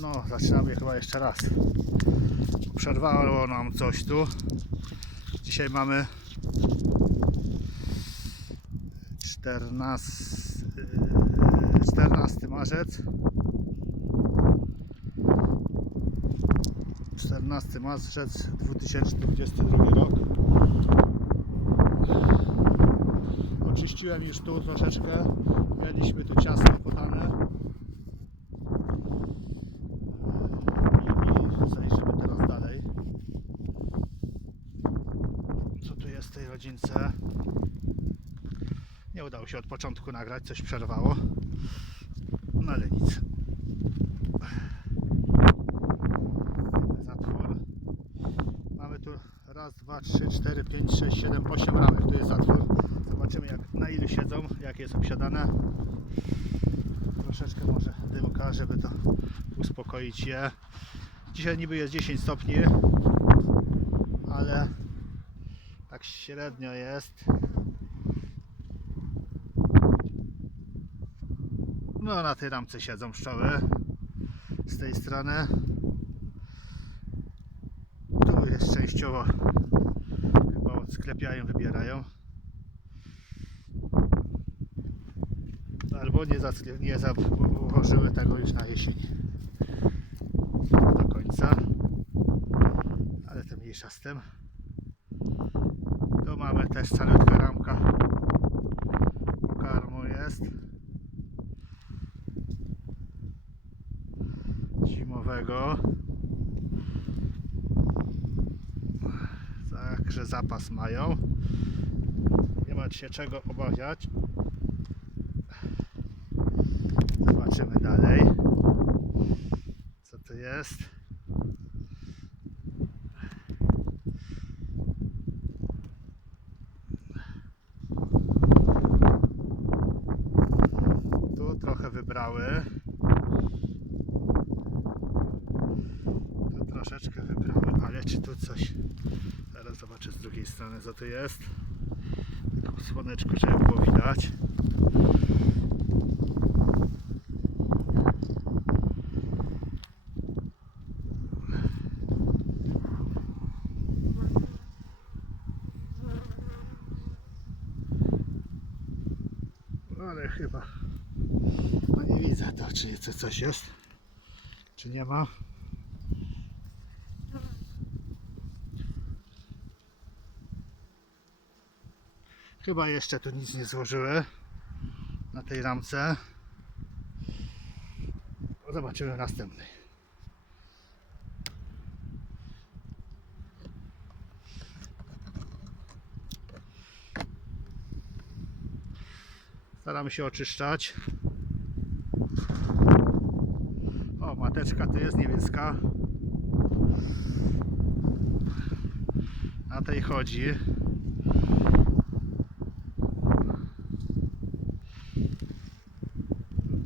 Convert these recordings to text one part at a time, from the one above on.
No, zaczynamy chyba jeszcze raz. Przerwało nam coś tu. Dzisiaj mamy 14, yy, 14 marzec. 14 marzec 2022 rok. Oczyściłem już tu troszeczkę. Mieliśmy tu ciasto podane. I zajrzymy teraz dalej. Co tu jest w tej rodzince? Nie udało się od początku nagrać, coś przerwało. No ale nic. Zatwór. Mamy tu raz, dwa, trzy, cztery, pięć, sześć, siedem, osiem ramek. Tu jest zatwór. Zobaczymy jak, na ilu siedzą, jakie jest obsiadane. Troszeczkę może dymka, żeby to uspokoić je. Dzisiaj niby jest 10 stopni, ale tak średnio jest. No na tej ramce siedzą pszczoły z tej strony. Tu jest częściowo chyba odsklepiają, wybierają. Albo nie, zaskle- nie założyły tego już na jesieni do końca. Ale to mniejsza z tym. Tu mamy też calutka ramka pokarmu jest. Zimowego. Także zapas mają. Nie ma się czego obawiać. Zobaczymy dalej. Co to jest? Tu trochę wybrały. Troszeczkę wybrały, ale czy tu coś? Zaraz zobaczę z drugiej strony co to jest. Tylko w słoneczku, żeby było widać. Ale chyba no nie widzę to, czy to coś jest, czy nie ma. Chyba jeszcze tu nic nie złożyły na tej ramce. Zobaczymy w następnej. Staramy się oczyszczać. O, mateczka tu jest niebieska. Na tej chodzi.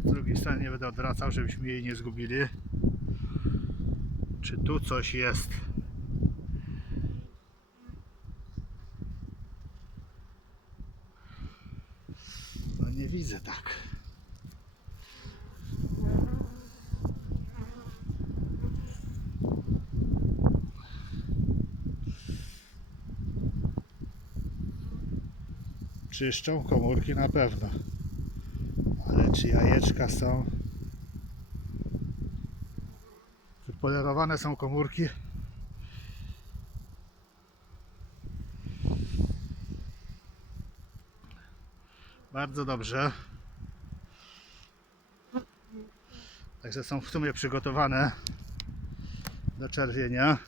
Z drugiej strony nie będę odwracał, żebyśmy jej nie zgubili. Czy tu coś jest? No nie widzę tak. Czyszczą komórki na pewno. Ale czy jajeczka są? Wypolerowane są komórki. Bardzo dobrze. Także są w sumie przygotowane do czerwienia.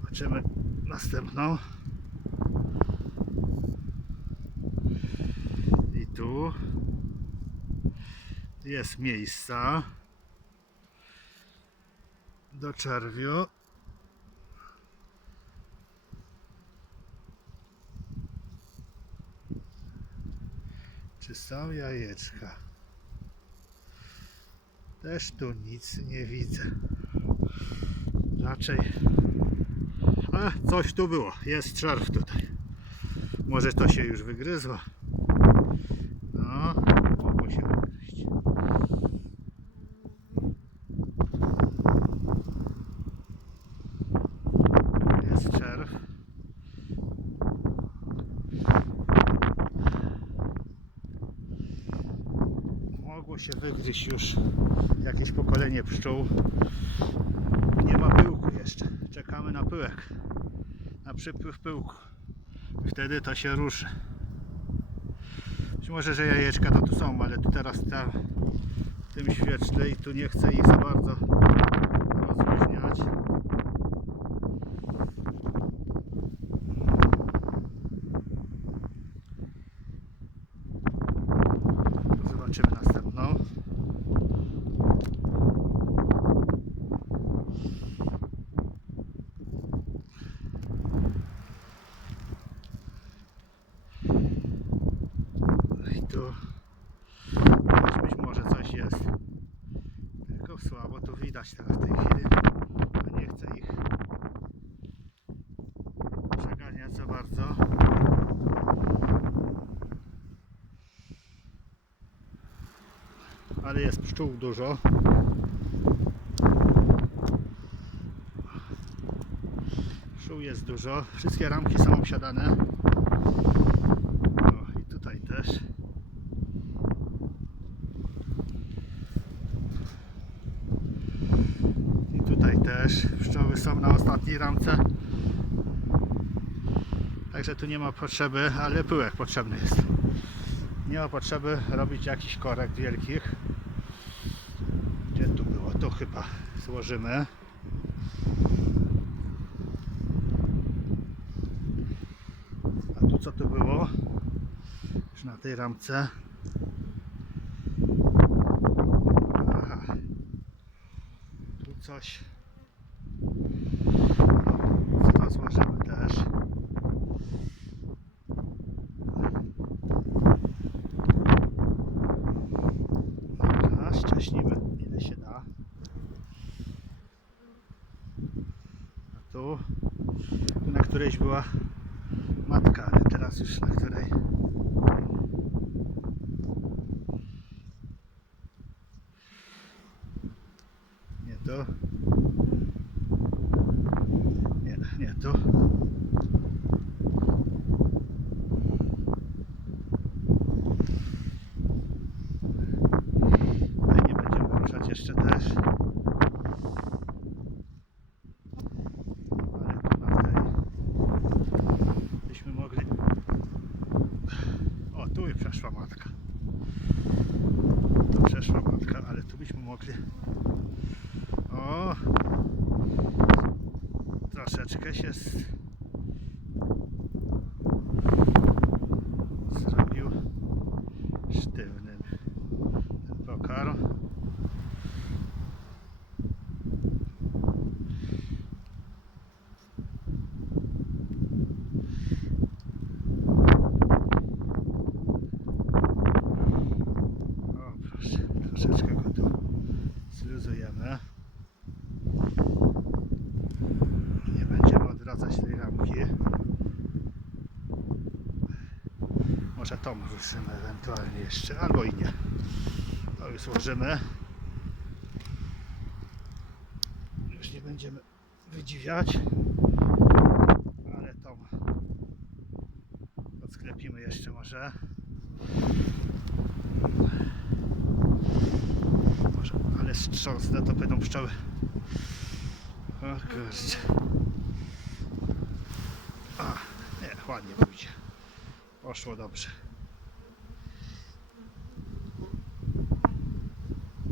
Zobaczymy następną. I tu jest miejsca do czerwiu. Czy są jajeczka? Też tu nic nie widzę. Raczej. A, coś tu było. Jest czerw tutaj. Może to się już wygryzło. jest czerw. Mogło się wygryźć już jakieś pokolenie pszczół. Nie ma pyłku jeszcze. Czekamy na pyłek. Na przypływ pyłku. Wtedy to się ruszy. Być może, że jajeczka to tu są, ale tu teraz ta, w tym świetle i tu nie chcę ich za bardzo rozróżniać. Tu też być może coś jest. Tylko słabo tu widać teraz w tej chwili. A nie chcę ich przeganiać za bardzo. Ale jest pszczół dużo. Pszczół jest dużo. Wszystkie ramki są obsiadane. O, i tutaj też. I tutaj też. Pszczoły są na ostatniej ramce. Także tu nie ma potrzeby, ale pyłek potrzebny jest. Nie ma potrzeby robić jakichś korekt wielkich. Gdzie tu było? Tu chyba złożymy. A tu co tu było? Już na tej ramce. Aha. Tu coś. Co to złożymy też. Dobra, ścieśnimy ile się da. A tu, tu na którejś była matka, ale teraz już na której. Nie to. Nie, nie to. Tutaj nie będziemy ruszać jeszcze też. Ale tu na tej byśmy mogli. I przeszła matka. Tu przeszła matka, ale tu byśmy mogli. O! Troszeczkę się z... zrobił sztywny ten pokarm. O proszę, troszeczkę go tu zluzujemy. Nie będziemy odwracać tej ramki. Może tą ruszymy ewentualnie jeszcze, albo i nie. To już złożymy. Już nie będziemy wydziwiać. Ale tą odsklepimy jeszcze może. Może, ale strząsnę, to będą pszczoły. O kurczę. A, nie, ładnie pójdzie. Poszło dobrze.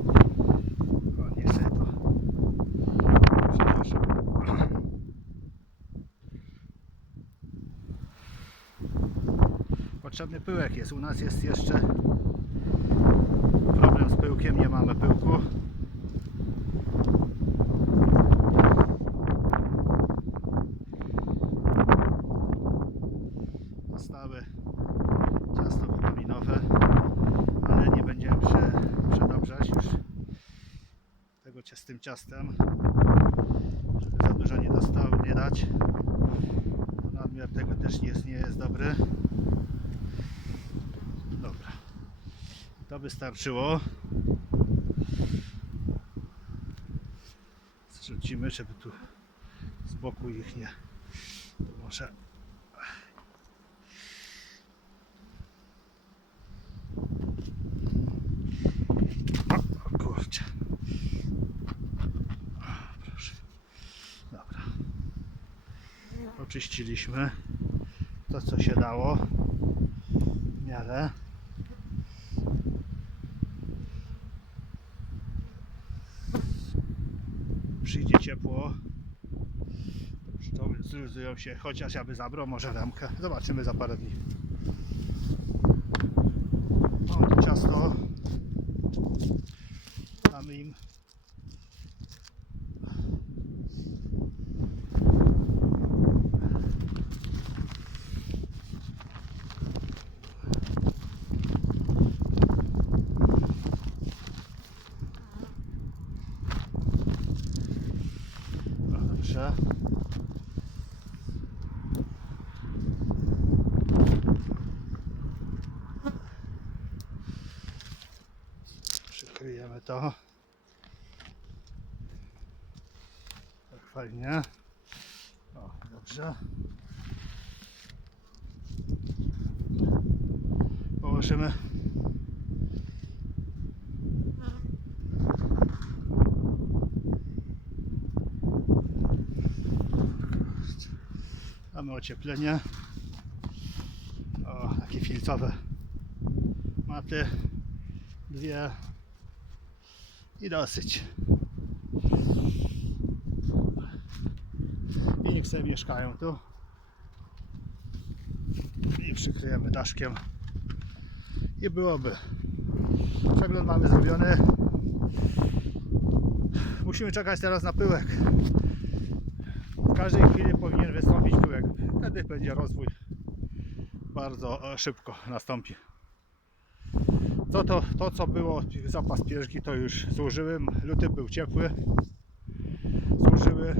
O, to. Potrzebny pyłek jest. U nas jest jeszcze problem z pyłkiem. Nie mamy pyłku. Zostały ciasto witaminowe, ale nie będziemy prze, przedobrzać już tego cia- z tym ciastem, żeby za dużo nie dostał, nie dać. Nadmiar tego też nie jest, nie jest dobry. Dobra. To wystarczyło. Zrzucimy, żeby tu z boku ich nie. To może Poczyściliśmy to, co się dało. W miarę. Przyjdzie ciepło. To zluzują się, chociaż ja by zabrał może ramkę. Zobaczymy za parę dni. Mamy tu ciasto. Damy im. Dobrze. Przykryjemy to. Tak fajnie. O, dobrze. Położymy. Mamy ocieplenie. O, takie filcowe maty. Dwie. I dosyć. I niech sobie mieszkają tu. I przykryjemy daszkiem. I byłoby. Przegląd mamy zrobiony. Musimy czekać teraz na pyłek. W każdej chwili powinien wystąpić pyłek. Wtedy będzie rozwój bardzo e, szybko nastąpi. To, to, to co było zapas pierzgi to już zużyłem. Luty był ciepły. Zużyły.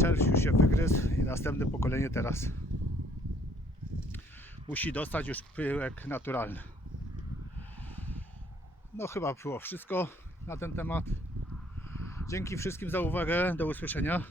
Czerwś już się wygryzł i następne pokolenie teraz musi dostać już pyłek naturalny. No chyba było wszystko na ten temat. Dzięki wszystkim za uwagę. Do usłyszenia.